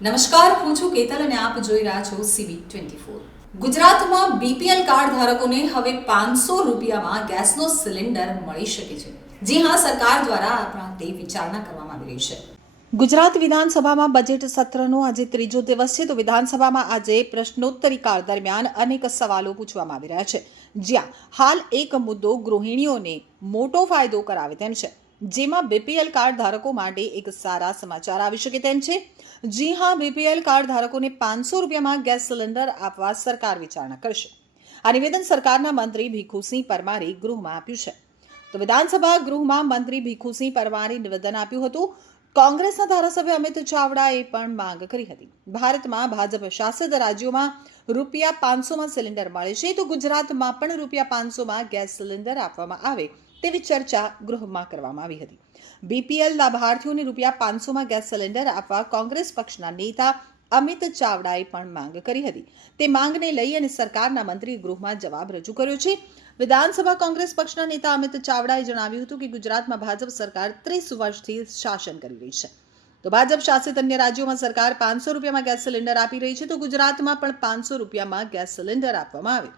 નમસ્કાર, હું છું કેતલ અને આપ જોઈ રહ્યા છો સીબી ટ્વેન્ટી ફોર ગુજરાતમાં બીપીએલ કાર્ડ ધારકોને હવે પાંચસો રૂપિયામાં ગેસનો સિલિન્ડર મળી શકે છે. જી હા, સરકાર દ્વારા આ માટે વિચારણા કરવામાં આવી રહી છે. ગુજરાત વિધાનસભામાં બજેટ સત્રનો આજે ત્રીજો દિવસ છે, તો વિધાનસભામાં આજે પ્રશ્નોત્તરી કાળ દરમિયાન અનેક સવાલો પૂછવામાં આવી રહ્યા છે. જ્યાં હાલ એક મુદ્દો ગૃહિણીઓને મોટો ફાયદો કરાવે તેમ છે. જેમાં બીપીએલ કાર્ડ ધારકો માટે એક સારા સમાચાર આવી શકે તેમ છે. જી હા બીપીએલ કાર્ડ ધારકોને પાંચસો રૂપિયામાં ગેસ સિલિન્ડર આપવા સરકાર વિચારણા કરશે. આ નિવેદન સરકારના મંત્રી ભીખુસિંહ પરમારે ગૃહમાં આપ્યું છે. તો વિધાનસભા ગૃહમાં મંત્રી ભીખુસિંહ પરમારે નિવેદન આપ્યું હતું. કોંગ્રેસના ધારાસભ્ય અમિત ચાવડાએ પણ માંગ કરી હતી. ભારતમાં ભાજપ શાસિત રાજ્યોમાં રૂપિયા પાંચસોમાં સિલિન્ડર મળે છે. તો ગુજરાતમાં પણ રૂપિયા પાંચસોમાં ગેસ સિલિન્ડર આપવામાં આવે. તેવી ચર્ચા ગૃહમાં કરવામાં આવી હતી. બીપીએલ લાભાર્થીઓને રૂપિયા પાંચસોમાં ગેસ સિલિન્ડર આપવા કોંગ્રેસ પક્ષના નેતા અમિત ચાવડાએ પણ માંગ કરી હતી. તે માંગને લઈ અને સરકારના મંત્રી ગૃહમાં જવાબ રજૂ કર્યો છે. વિધાનસભા કોંગ્રેસ પક્ષના નેતા અમિત ચાવડાએ જણાવ્યું હતું કે ગુજરાતમાં ભાજપ સરકાર ત્રીસ વર્ષથી શાસન કરી રહી છે. તો ભાજપ શાસિત અન્ય રાજ્યોમાં સરકાર પાંચસો રૂપિયામાં ગેસ સિલિન્ડર આપી રહી છે, તો ગુજરાતમાં પણ પાંચસો રૂપિયામાં ગેસ સિલિન્ડર આપવામાં આવે.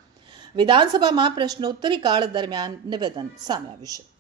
વિધાનસભામાં પ્રશ્નોત્તરી કાળ દરમિયાન નિવેદન સામે આવ્યું છે.